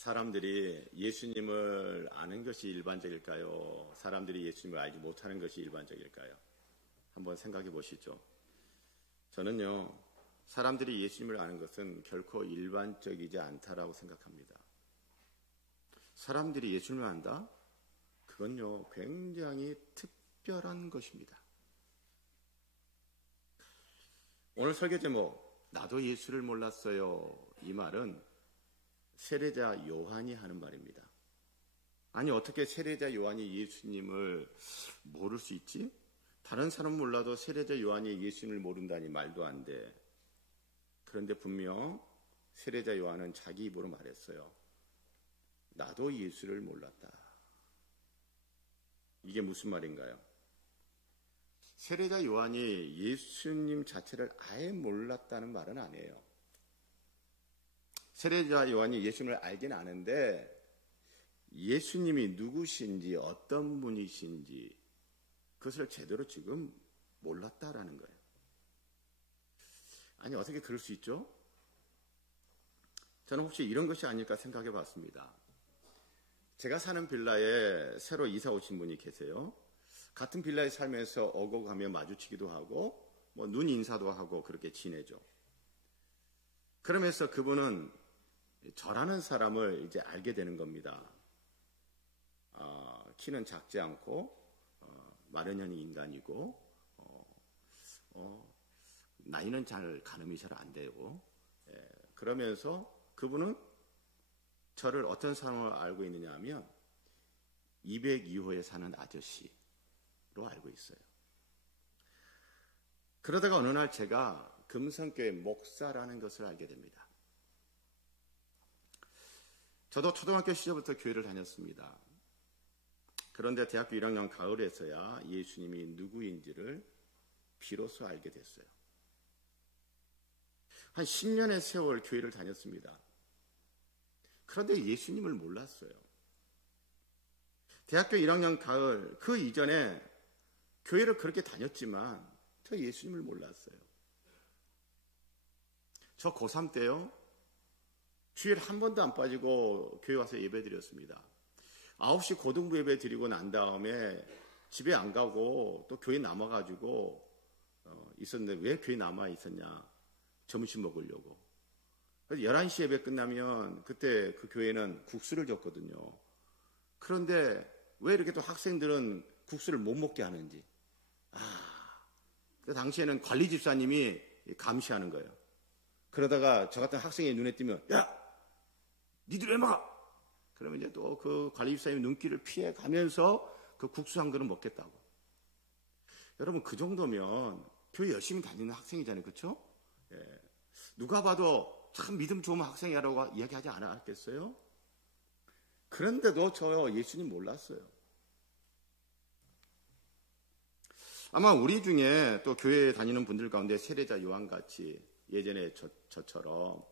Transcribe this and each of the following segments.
사람들이 예수님을 아는 것이 일반적일까요? 사람들이 예수님을 알지 못하는 것이 일반적일까요? 한번 생각해 보시죠. 저는요, 사람들이 예수님을 아는 것은 결코 일반적이지 않다라고 생각합니다. 사람들이 예수님을 안다? 그건요, 굉장히 특별한 것입니다. 오늘 설교 제목, 나도 예수를 몰랐어요. 이 말은 세례자 요한이 하는 말입니다. 아니, 어떻게 세례자 요한이 예수님을 모를 수 있지? 다른 사람은 몰라도 세례자 요한이 예수님을 모른다니 말도 안 돼. 그런데 분명 세례자 요한은 자기 입으로 말했어요. 나도 예수를 몰랐다. 이게 무슨 말인가요? 세례자 요한이 예수님 자체를 아예 몰랐다는 말은 아니에요. 세례자 요한이 예수님을 알긴 아는데 예수님이 누구신지 어떤 분이신지 그것을 제대로 지금 몰랐다라는 거예요. 아니, 어떻게 그럴 수 있죠? 저는 혹시 이런 것이 아닐까 생각해 봤습니다. 제가 사는 빌라에 새로 이사 오신 분이 계세요. 같은 빌라에 살면서 오고 가며 마주치기도 하고 눈 인사도 하고 그렇게 지내죠. 그러면서 그분은 저라는 사람을 이제 알게 되는 겁니다. 키는 작지 않고 마른년이 인간이고 나이는 잘 가늠이 잘 안 되고 그러면서 그분은 저를 어떤 사람으로 알고 있느냐 하면 202호에 사는 아저씨로 알고 있어요. 그러다가 어느 날 제가 금성교회 목사라는 것을 알게 됩니다. 저도 초등학교 시절부터 교회를 다녔습니다. 그런데 대학교 1학년 가을에서야 예수님이 누구인지를 비로소 알게 됐어요. 한 10년의 세월 교회를 다녔습니다. 그런데 예수님을 몰랐어요. 대학교 1학년 가을 그 이전에 교회를 그렇게 다녔지만 저 예수님을 몰랐어요. 저 고3 때요. 주일 한 번도 안 빠지고 교회 와서 예배 드렸습니다. 9시 고등부 예배 드리고 난 다음에 집에 안 가고 또 교회 남아가지고 있었는데 왜 교회 남아 있었냐? 점심 먹으려고. 11시 예배 끝나면 그때 그 교회는 국수를 줬거든요. 그런데 왜 이렇게 또 학생들은 국수를 못 먹게 하는지. 그 당시에는 관리 집사님이 감시하는 거예요. 그러다가 저 같은 학생의 눈에 띄면 야! 니들 왜 먹어? 그러면 이제 또 그 관리 집사님 눈길을 피해 가면서 그 국수 한 그릇 먹겠다고. 여러분, 그 정도면 교회 열심히 다니는 학생이잖아요. 그렇죠? 예. 누가 봐도 참 믿음 좋은 학생이라고 이야기하지 않았겠어요? 그런데도 저 예수님 몰랐어요. 아마 우리 중에 또 교회에 다니는 분들 가운데 세례자 요한같이 예전에 저처럼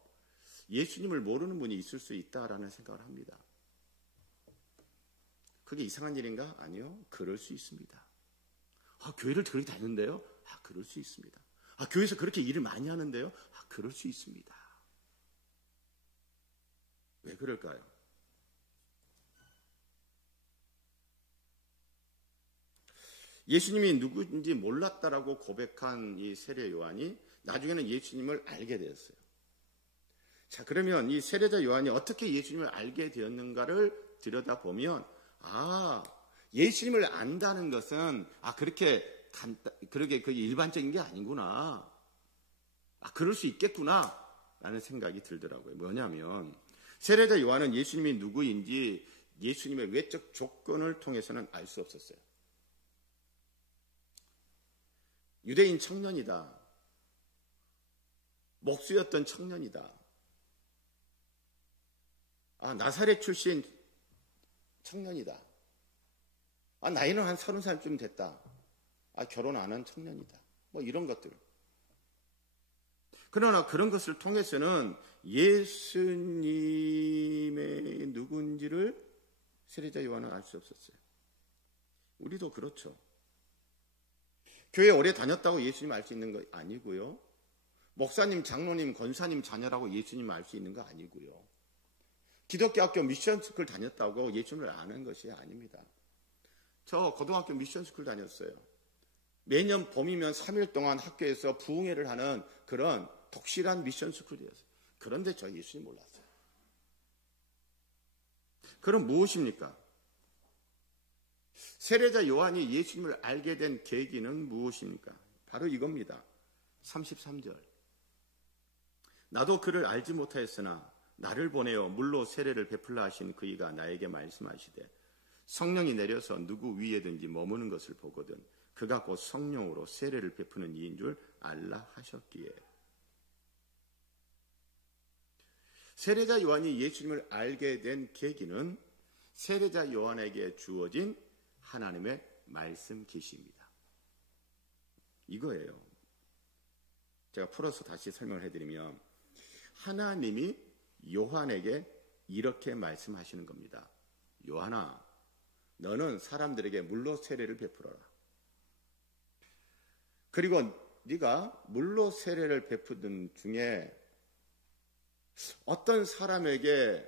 예수님을 모르는 분이 있을 수 있다라는 생각을 합니다. 그게 이상한 일인가? 아니요. 그럴 수 있습니다. 교회를 그렇게 다니는데요? 그럴 수 있습니다. 교회에서 그렇게 일을 많이 하는데요? 그럴 수 있습니다. 왜 그럴까요? 예수님이 누구인지 몰랐다라고 고백한 이 세례 요한이 나중에는 예수님을 알게 되었어요. 자, 그러면 이 세례자 요한이 어떻게 예수님을 알게 되었는가를 들여다보면 예수님을 안다는 것은 그렇게 일반적인 게 아니구나. 그럴 수 있겠구나 라는 생각이 들더라고요. 뭐냐면 세례자 요한은 예수님이 누구인지 예수님의 외적 조건을 통해서는 알 수 없었어요. 유대인 청년이다. 목수였던 청년이다. 나사렛 출신 청년이다. 나이는 한 30살쯤 됐다. 결혼 안 한 청년이다. 이런 것들. 그러나 그런 것을 통해서는 예수님의 누군지를 세례자 요한은 알 수 없었어요. 우리도 그렇죠. 교회 오래 다녔다고 예수님 알 수 있는 거 아니고요. 목사님, 장로님, 권사님 자녀라고 예수님 알 수 있는 거 아니고요. 기독교 학교 미션스쿨 다녔다고 예수님을 아는 것이 아닙니다. 저 고등학교 미션스쿨 다녔어요. 매년 봄이면 3일 동안 학교에서 부흥회를 하는 그런 독실한 미션스쿨이었어요. 그런데 저 예수님 몰랐어요. 그럼 무엇입니까? 세례자 요한이 예수님을 알게 된 계기는 무엇입니까? 바로 이겁니다. 33절. 나도 그를 알지 못하였으나 나를 보내어 물로 세례를 베풀라 하신 그이가 나에게 말씀하시되 성령이 내려서 누구 위에든지 머무는 것을 보거든 그가 곧 성령으로 세례를 베푸는 이인 줄 알라 하셨기에. 세례자 요한이 예수님을 알게 된 계기는 세례자 요한에게 주어진 하나님의 말씀 계시입니다. 이거예요. 제가 풀어서 다시 설명을 해드리면 하나님이 요한에게 이렇게 말씀하시는 겁니다. 요한아, 너는 사람들에게 물로 세례를 베풀어라. 그리고 네가 물로 세례를 베푸던 중에 어떤 사람에게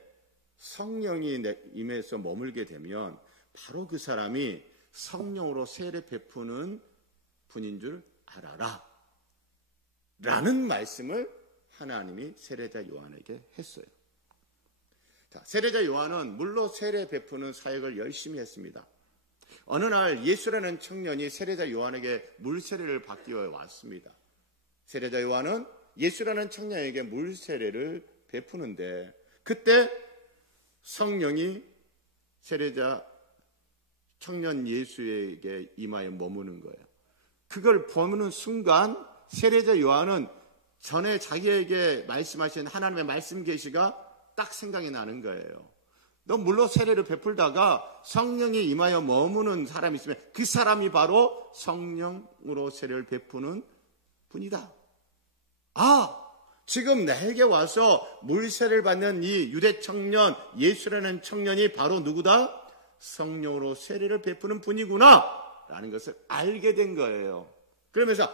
성령이 임해서 머물게 되면 바로 그 사람이 성령으로 세례 베푸는 분인 줄 알아라 라는 말씀을 하나님이 세례자 요한에게 했어요. 자, 세례자 요한은 물로 세례 베푸는 사역을 열심히 했습니다. 어느 날 예수라는 청년이 세례자 요한에게 물 세례를 받기 위해 왔습니다. 세례자 요한은 예수라는 청년에게 물 세례를 베푸는데 그때 성령이 세례자 청년 예수에게 임하여 머무는 거예요. 그걸 보는 순간 세례자 요한은 전에 자기에게 말씀하신 하나님의 말씀 계시가 딱 생각이 나는 거예요. 너 물로 세례를 베풀다가 성령이 임하여 머무는 사람이 있으면 그 사람이 바로 성령으로 세례를 베푸는 분이다. 지금 나에게 와서 물세례를 받는 이 유대 청년 예수라는 청년이 바로 누구다? 성령으로 세례를 베푸는 분이구나 라는 것을 알게 된 거예요. 그러면서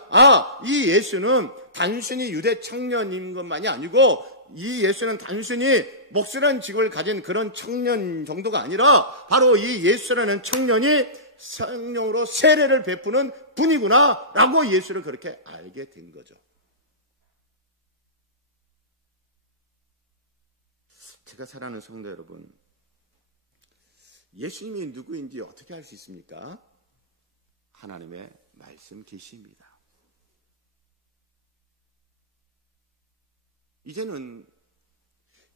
이 예수는 단순히 유대 청년인 것만이 아니고 이 예수는 단순히 목수라는 직업을 가진 그런 청년 정도가 아니라 바로 이 예수라는 청년이 성령으로 세례를 베푸는 분이구나 라고 예수를 그렇게 알게 된 거죠. 제가 사랑하는 성도 여러분, 예수님이 누구인지 어떻게 알 수 있습니까? 하나님의 말씀 계시입니다.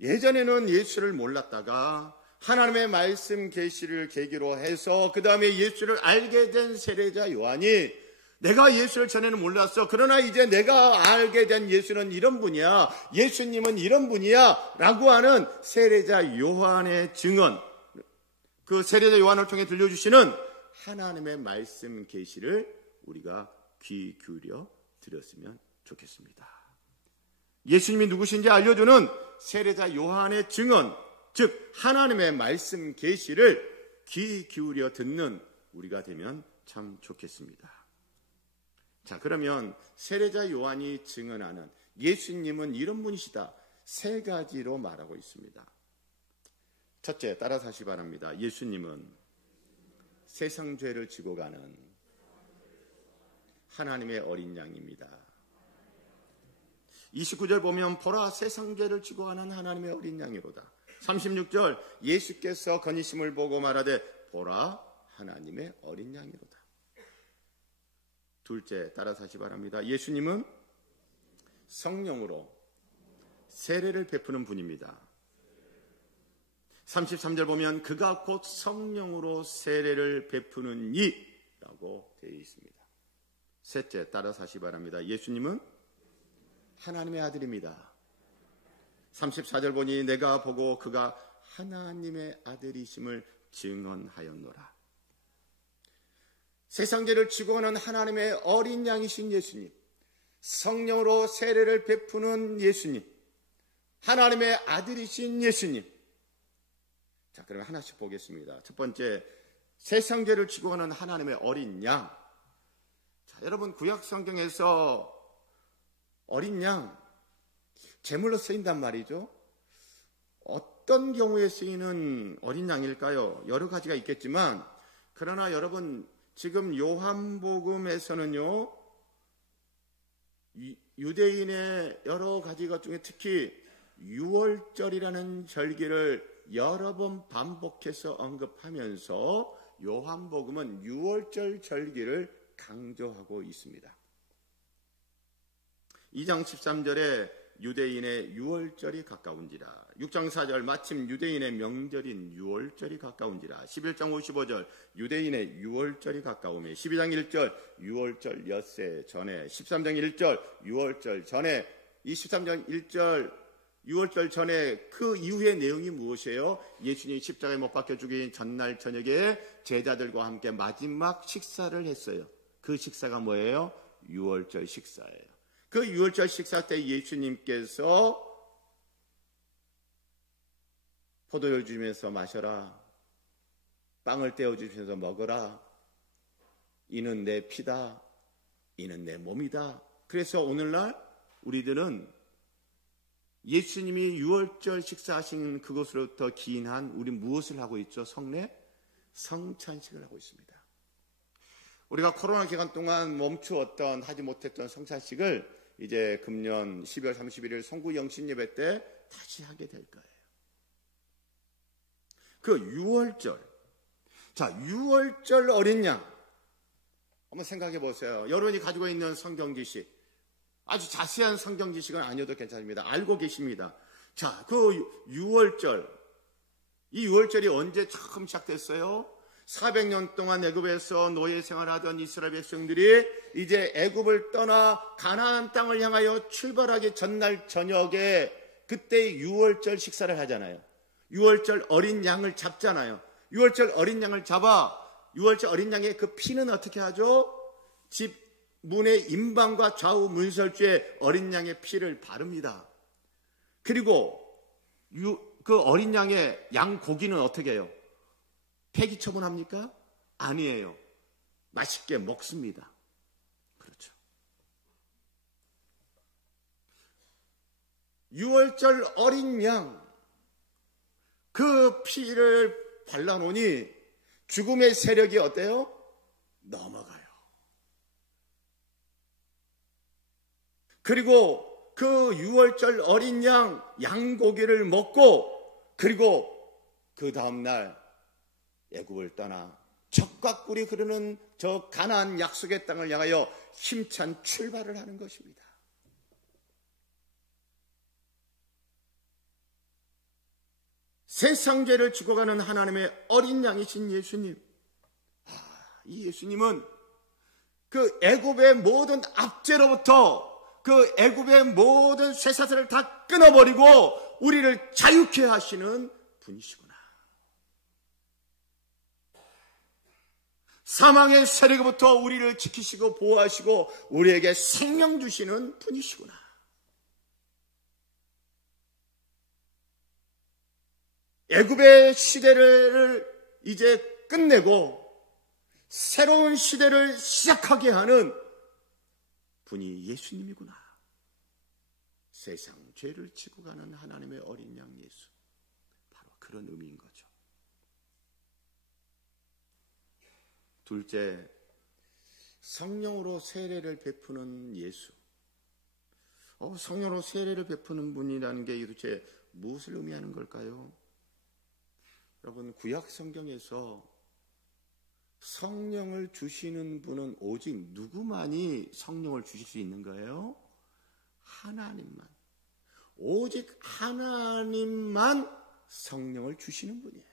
예전에는 예수를 몰랐다가 하나님의 말씀 계시를 계기로 해서 그 다음에 예수를 알게 된 세례자 요한이 내가 예수를 전에는 몰랐어. 그러나 이제 내가 알게 된 예수는 이런 분이야. 예수님은 이런 분이야. 라고 하는 세례자 요한의 증언, 그 세례자 요한을 통해 들려주시는 하나님의 말씀 계시를 우리가 귀 기울여 들었으면 좋겠습니다. 예수님이 누구신지 알려주는 세례자 요한의 증언, 즉 하나님의 말씀 계시를 귀 기울여 듣는 우리가 되면 참 좋겠습니다. 자, 그러면 세례자 요한이 증언하는 예수님은 이런 분이시다. 세 가지로 말하고 있습니다. 첫째, 따라서 하시 바랍니다. 예수님은 세상 죄를 지고 가는 하나님의 어린 양입니다. 29절 보면 보라 세상 죄를 지고 가는 하나님의 어린 양이로다. 36절 예수께서 건의심을 보고 말하되 보라 하나님의 어린 양이로다. 둘째, 따라서 하시 바랍니다. 예수님은 성령으로 세례를 베푸는 분입니다. 33절 보면 그가 곧 성령으로 세례를 베푸는 이라고 되어 있습니다. 셋째, 따라서 하시 바랍니다. 예수님은 하나님의 아들입니다. 34절 보니 내가 보고 그가 하나님의 아들이심을 증언하였노라. 세상 죄를 지고 가는 하나님의 어린 양이신 예수님, 성령으로 세례를 베푸는 예수님, 하나님의 아들이신 예수님. 자, 그럼 하나씩 보겠습니다. 첫 번째, 세상 죄를 지고 가는 하나님의 어린 양. 자, 여러분 구약 성경에서 어린 양 제물로 쓰인단 말이죠. 어떤 경우에 쓰이는 어린 양일까요? 여러 가지가 있겠지만, 그러나 여러분, 지금 요한복음에서는요, 유대인의 여러 가지 것 중에 특히 유월절이라는 절기를 여러 번 반복해서 언급하면서 요한복음은 유월절 절기를 강조하고 있습니다. 2장 13절에 유대인의 유월절이 가까운지라, 6장 4절 마침 유대인의 명절인 유월절이 가까운지라, 11장 55절 유대인의 유월절이 가까우며, 12장 1절 유월절 엿새 전에, 13장 1절 유월절 전에, 23장 1절 유월절 전에, 그 이후의 내용이 무엇이에요? 예수님이 십자가에 못 박혀 죽인 전날 저녁에 제자들과 함께 마지막 식사를 했어요. 그 식사가 뭐예요? 유월절 식사예요. 그 유월절 식사 때 예수님께서 포도주 주면서 마셔라, 빵을 떼어 주면서 먹어라, 이는 내 피다, 이는 내 몸이다. 그래서 오늘날 우리들은 예수님이 유월절 식사하신 그곳으로부터 기인한 우리 무엇을 하고 있죠? 성례? 성찬식을 하고 있습니다. 우리가 코로나 기간 동안 멈추었던, 하지 못했던 성찬식을 이제 금년 12월 31일 송구 영신 예배 때 다시 하게 될 거예요. 그 유월절. 자, 유월절 어린 양. 한번 생각해 보세요. 여러분이 가지고 있는 성경 지식. 아주 자세한 성경 지식은 아니어도 괜찮습니다. 알고 계십니다. 자, 그 유월절. 이 유월절이 언제 처음 시작됐어요? 400년 동안 애굽에서 노예 생활하던 이스라엘 백성들이 이제 애굽을 떠나 가나안 땅을 향하여 출발하기 전날 저녁에 그때 유월절 식사를 하잖아요. 유월절 어린 양을 잡잖아요. 유월절 어린 양을 잡아 유월절 어린 양의 그 피는 어떻게 하죠? 집 문의 임방과 좌우 문설주에 어린 양의 피를 바릅니다. 그리고 그 어린 양의 양 고기는 어떻게 해요? 폐기 처분합니까? 아니에요. 맛있게 먹습니다. 그렇죠. 유월절 어린 양, 그 피를 발라놓으니 죽음의 세력이 어때요? 넘어가요. 그리고 그 유월절 어린 양, 양고기를 먹고, 그리고 그 다음날 애굽을 떠나 젖과 꿀이 흐르는 저 가나안 약속의 땅을 향하여 힘찬 출발을 하는 것입니다. 세상 죄를 지고 가는 하나님의 어린 양이신 예수님. 이 예수님은 그 애굽의 모든 압제로부터, 그 애굽의 모든 쇠사슬을 다 끊어버리고 우리를 자유케 하시는 분이시구나. 사망의 세력부터 우리를 지키시고 보호하시고 우리에게 생명 주시는 분이시구나. 애굽의 시대를 이제 끝내고 새로운 시대를 시작하게 하는 분이 예수님이구나. 세상 죄를 지고 가는 하나님의 어린 양 예수. 바로 그런 의미인 거죠. 둘째, 성령으로 세례를 베푸는 예수. 성령으로 세례를 베푸는 분이라는 게 도대체 무엇을 의미하는 걸까요? 여러분, 구약 성경에서 성령을 주시는 분은 오직 누구만이 성령을 주실 수 있는 거예요? 하나님만. 오직 하나님만 성령을 주시는 분이에요.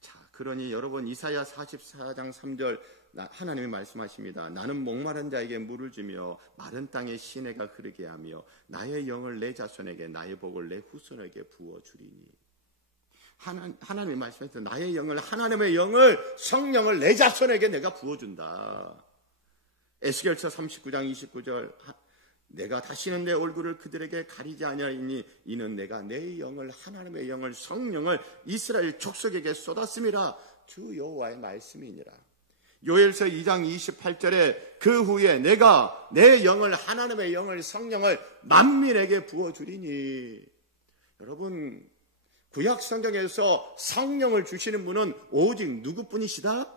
자, 그러니 여러분, 이사야 44장 3절 하나님이 말씀하십니다. 나는 목마른 자에게 물을 주며 마른 땅에 시내가 흐르게 하며 나의 영을 내 자손에게 나의 복을 내 후손에게 부어주리니. 하나님이 말씀하셔서 나의 영을, 하나님의 영을, 성령을 내 자손에게 내가 부어준다. 에스겔서 39장 29절 내가 다시는 내 얼굴을 그들에게 가리지 아니하리니 이는 내가 내 영을, 하나님의 영을, 성령을 이스라엘 족속에게 쏟았음이라. 주 여호와의 말씀이니라. 요엘서 2장 28절에 그 후에 내가 내 영을, 하나님의 영을, 성령을 만민에게 부어주리니. 여러분, 구약 성경에서 성령을 주시는 분은 오직 누구뿐이시다?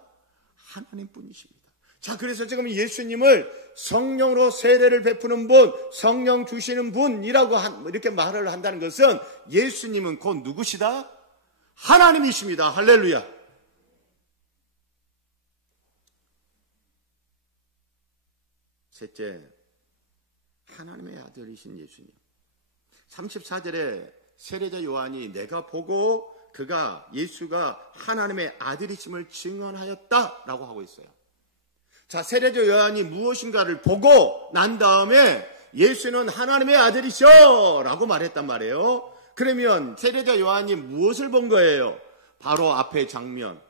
하나님뿐이십니다. 자, 그래서 지금 예수님을 성령으로 세례를 베푸는 분, 성령 주시는 분이라고 이렇게 말을 한다는 것은 예수님은 곧 누구시다? 하나님이십니다. 할렐루야. 셋째, 하나님의 아들이신 예수님. 34절에 세례자 요한이 내가 보고 예수가 하나님의 아들이심을 증언하였다라고 하고 있어요. 자, 세례자 요한이 무엇인가를 보고 난 다음에 예수는 하나님의 아들이셔 라고 말했단 말이에요. 그러면 세례자 요한이 무엇을 본 거예요? 바로 앞의 장면.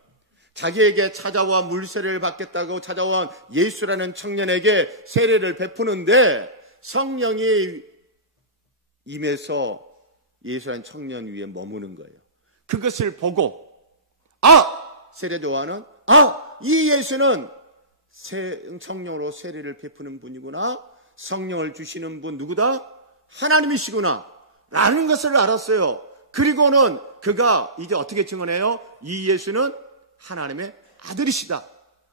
자기에게 찾아와 물세례를 받겠다고 찾아온 예수라는 청년에게 세례를 베푸는데 성령이 임해서 예수라는 청년 위에 머무는 거예요. 그것을 보고 세례자 요한은 이 예수는 성령으로 세례를 베푸는 분이구나. 성령을 주시는 분 누구다? 하나님이시구나 라는 것을 알았어요. 그리고는 그가 이제 어떻게 증언해요? 이 예수는 하나님의 아들이시다.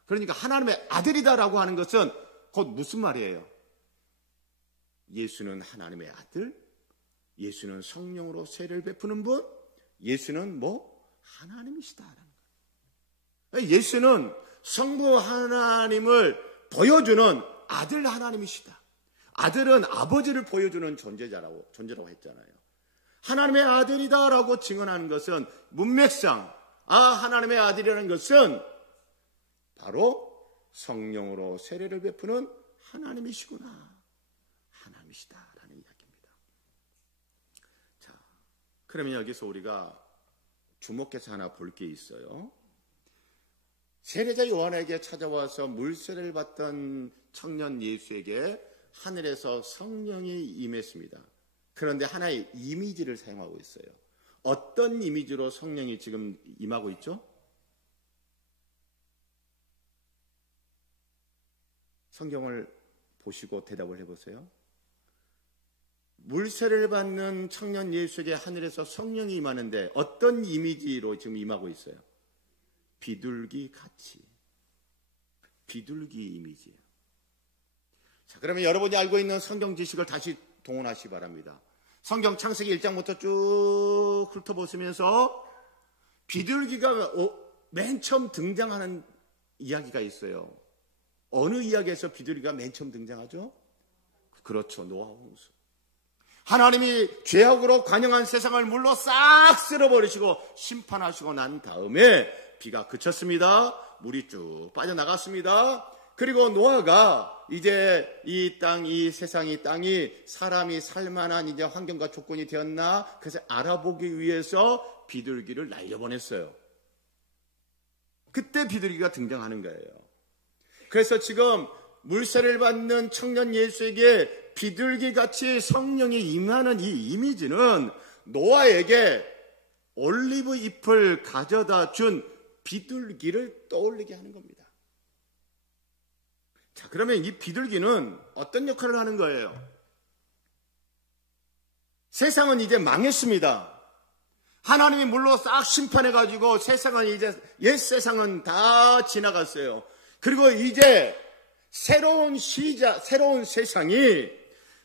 그러니까 하나님의 아들이다라고 하는 것은 곧 무슨 말이에요? 예수는 하나님의 아들, 예수는 성령으로 세례를 베푸는 분, 예수는 하나님이시다라는 거예요. 예수는 성부 하나님을 보여주는 아들 하나님이시다. 아들은 아버지를 보여주는 존재라고 했잖아요. 하나님의 아들이다라고 증언하는 것은 문맥상 하나님의 아들이라는 것은 바로 성령으로 세례를 베푸는 하나님이시구나. 하나님이시다라는 이야기입니다. 자, 그러면 여기서 우리가 주목해서 하나 볼 게 있어요. 세례자 요한에게 찾아와서 물세례를 받던 청년 예수에게 하늘에서 성령이 임했습니다. 그런데 하나의 이미지를 사용하고 있어요. 어떤 이미지로 성령이 지금 임하고 있죠? 성경을 보시고 대답을 해보세요. 물세례를 받는 청년 예수에게 하늘에서 성령이 임하는데 어떤 이미지로 지금 임하고 있어요? 비둘기 같이. 비둘기 이미지예요. 자, 그러면 여러분이 알고 있는 성경 지식을 다시 동원하시기 바랍니다. 성경 창세기 1장부터 쭉 훑어보시면서 비둘기가 맨 처음 등장하는 이야기가 있어요. 어느 이야기에서 비둘기가 맨 처음 등장하죠? 그렇죠. 노아 홍수. 하나님이 죄악으로 관영한 세상을 물로 싹 쓸어버리시고 심판하시고 난 다음에 비가 그쳤습니다. 물이 쭉 빠져나갔습니다. 그리고 노아가 이제 이 땅이 사람이 살만한 이제 환경과 조건이 되었나? 그래서 알아보기 위해서 비둘기를 날려보냈어요. 그때 비둘기가 등장하는 거예요. 그래서 지금 물세례를 받는 청년 예수에게 비둘기같이 성령이 임하는 이 이미지는 노아에게 올리브 잎을 가져다 준 비둘기를 떠올리게 하는 겁니다. 자, 그러면 이 비둘기는 어떤 역할을 하는 거예요? 세상은 이제 망했습니다. 하나님이 물로 싹 심판해가지고 세상은 이제 옛 세상은 다 지나갔어요. 그리고 이제 새로운 세상이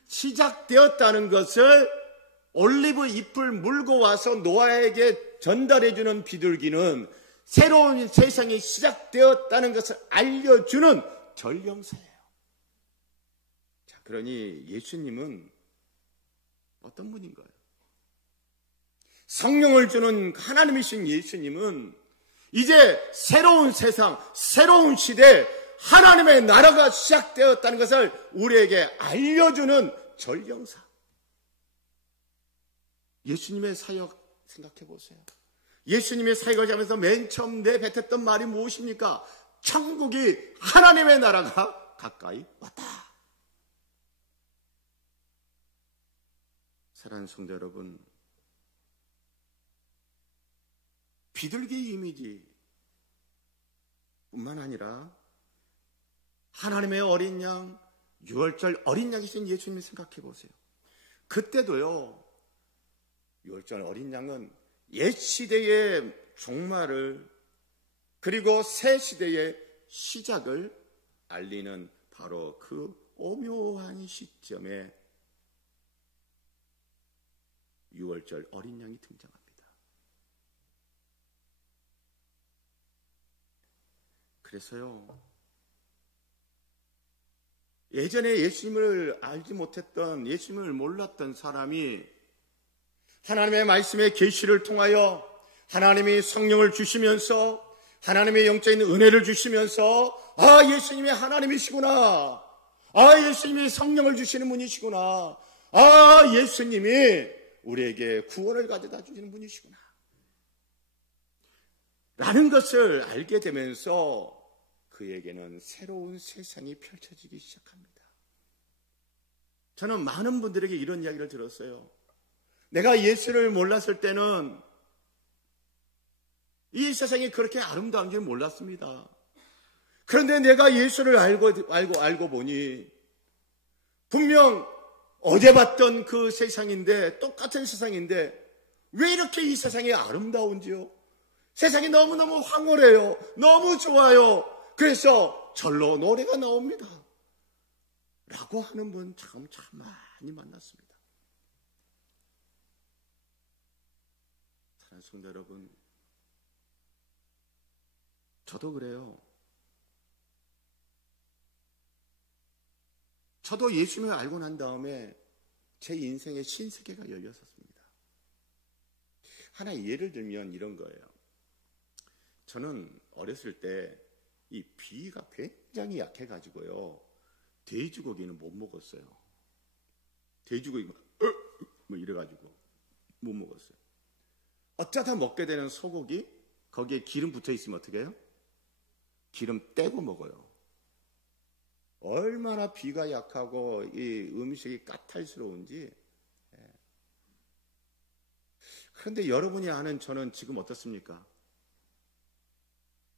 시작되었다는 것을 올리브 잎을 물고 와서 노아에게 전달해주는 비둘기는 새로운 세상이 시작되었다는 것을 알려주는 전령사예요. 자, 그러니 예수님은 어떤 분인 거예요? 성령을 주는 하나님이신 예수님은 이제 새로운 세상, 새로운 시대, 하나님의 나라가 시작되었다는 것을 우리에게 알려주는 전령사. 예수님의 사역 생각해 보세요. 예수님의 사역을 하면서 맨 처음 내뱉었던 말이 무엇입니까? 천국이, 하나님의 나라가 가까이 왔다. 사랑하는 성도 여러분, 비둘기 이미지 뿐만 아니라 하나님의 어린 양, 유월절 어린 양이신 예수님을 생각해 보세요. 그때도요, 유월절 어린 양은 옛 시대의 종말을 그리고 새 시대의 시작을 알리는 바로 그 오묘한 시점에 유월절 어린 양이 등장합니다. 그래서요, 예전에 예수님을 알지 못했던, 예수님을 몰랐던 사람이 하나님의 말씀의 계시를 통하여 하나님이 성령을 주시면서 하나님의 영적인 은혜를 주시면서 예수님이 하나님이시구나, 예수님이 성령을 주시는 분이시구나, 예수님이 우리에게 구원을 가져다 주시는 분이시구나 라는 것을 알게 되면서 그에게는 새로운 세상이 펼쳐지기 시작합니다. 저는 많은 분들에게 이런 이야기를 들었어요. 내가 예수를 몰랐을 때는 이 세상이 그렇게 아름다운 줄 몰랐습니다. 그런데 내가 예수를 알고 보니 분명 어제 봤던 그 세상인데, 똑같은 세상인데 왜 이렇게 이 세상이 아름다운지요? 세상이 너무너무 황홀해요. 너무 좋아요. 그래서 절로 노래가 나옵니다 라고 하는 분 참 많이 만났습니다. 사랑하는 성도 여러분, 저도 그래요. 저도 예수님을 알고 난 다음에 제 인생의 신세계가 열렸었습니다. 하나 예를 들면 이런 거예요. 저는 어렸을 때 이 비위가 굉장히 약해가지고요, 돼지고기는 못 먹었어요. 돼지고기 뭐 이래가지고 못 먹었어요. 어쩌다 먹게 되는 소고기, 거기에 기름 붙어 있으면 어떻게 해요? 기름 떼고 먹어요. 얼마나 비가 약하고 이 음식이 까탈스러운지. 그런데 여러분이 아는 저는 지금 어떻습니까?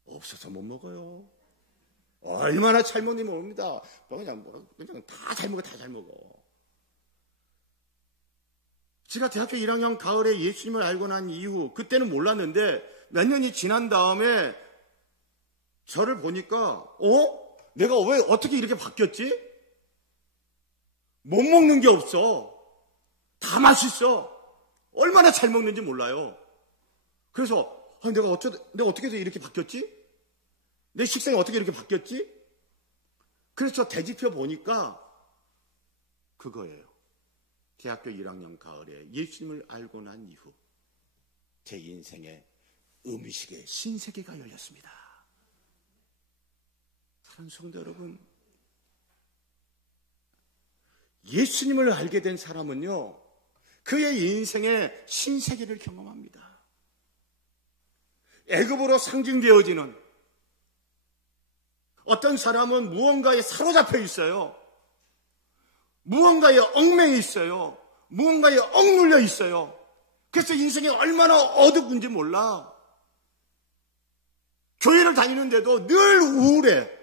없어서 못 먹어요. 얼마나 잘 먹니 모릅니다. 그냥 다 잘 먹어, 다 잘 먹어. 제가 대학교 1학년 가을에 예수님을 알고 난 이후, 그때는 몰랐는데 몇 년이 지난 다음에 저를 보니까 내가 왜 어떻게 이렇게 바뀌었지? 못 먹는 게 없어. 다 맛있어. 얼마나 잘 먹는지 몰라요. 그래서 내가 어떻게 해서 이렇게 바뀌었지? 내 식생이 어떻게 이렇게 바뀌었지? 그래서 되짚여 보니까 그거예요. 대학교 1학년 가을에 예수님을 알고 난 이후 제 인생에 음식의 신세계가 열렸습니다. 사랑하는 성도 여러분, 예수님을 알게 된 사람은요, 그의 인생에 신세계를 경험합니다. 애굽으로 상징되어지는, 어떤 사람은 무언가에 사로잡혀 있어요. 무언가에 얽매여 있어요. 무언가에 억눌려 있어요. 그래서 인생이 얼마나 어둡은지 몰라. 교회를 다니는데도 늘 우울해.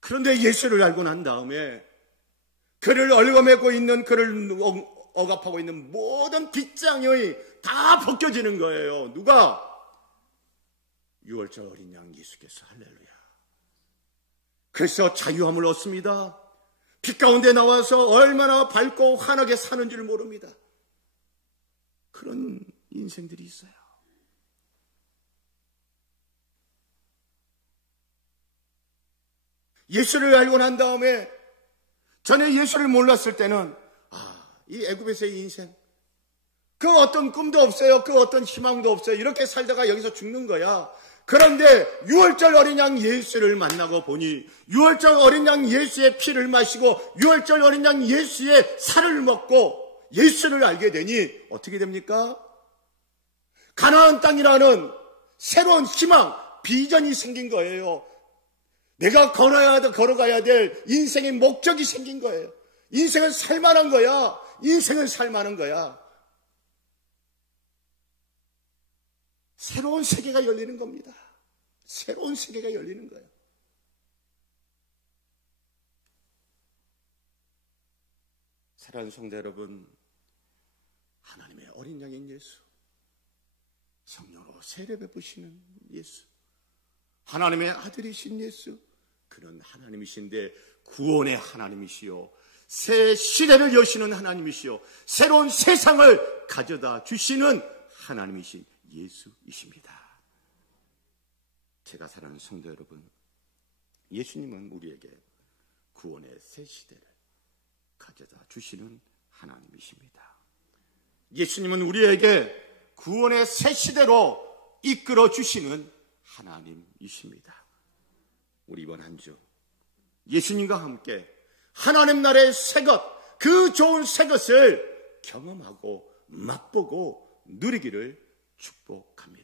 그런데 예수를 알고 난 다음에 그를 얽어매고 있는, 그를 억압하고 있는 모든 빗장이 다 벗겨지는 거예요. 누가? 유월절 어린 양 예수께서. 할렐루야. 그래서 자유함을 얻습니다. 빛 가운데 나와서 얼마나 밝고 환하게 사는 줄 모릅니다. 그런 인생들이 있어요. 예수를 알고 난 다음에, 전에 예수를 몰랐을 때는 이 애굽에서의 인생, 그 어떤 꿈도 없어요. 그 어떤 희망도 없어요. 이렇게 살다가 여기서 죽는 거야. 그런데 유월절 어린 양 예수를 만나고 보니, 유월절 어린 양 예수의 피를 마시고 유월절 어린 양 예수의 살을 먹고 예수를 알게 되니 어떻게 됩니까? 가나안 땅이라는 새로운 희망, 비전이 생긴 거예요. 내가 걸어가야 될 인생의 목적이 생긴 거예요. 인생은 살만한 거야. 인생은 살만한 거야. 새로운 세계가 열리는 겁니다. 새로운 세계가 열리는 거예요. 사랑하는 성도 여러분, 하나님의 어린 양인 예수, 성령으로 세례 베푸시는 예수, 하나님의 아들이신 예수, 그는 하나님이신데 구원의 하나님이시요, 새 시대를 여시는 하나님이시요, 새로운 세상을 가져다 주시는 하나님이신 예수이십니다. 제가 사랑하는 성도 여러분, 예수님은 우리에게 구원의 새 시대를 가져다 주시는 하나님이십니다. 예수님은 우리에게 구원의 새 시대로 이끌어 주시는 하나님이십니다. 우리 이번 한 주 예수님과 함께 하나님 나라의 새것, 그 좋은 새것을 경험하고 맛보고 누리기를 축복합니다.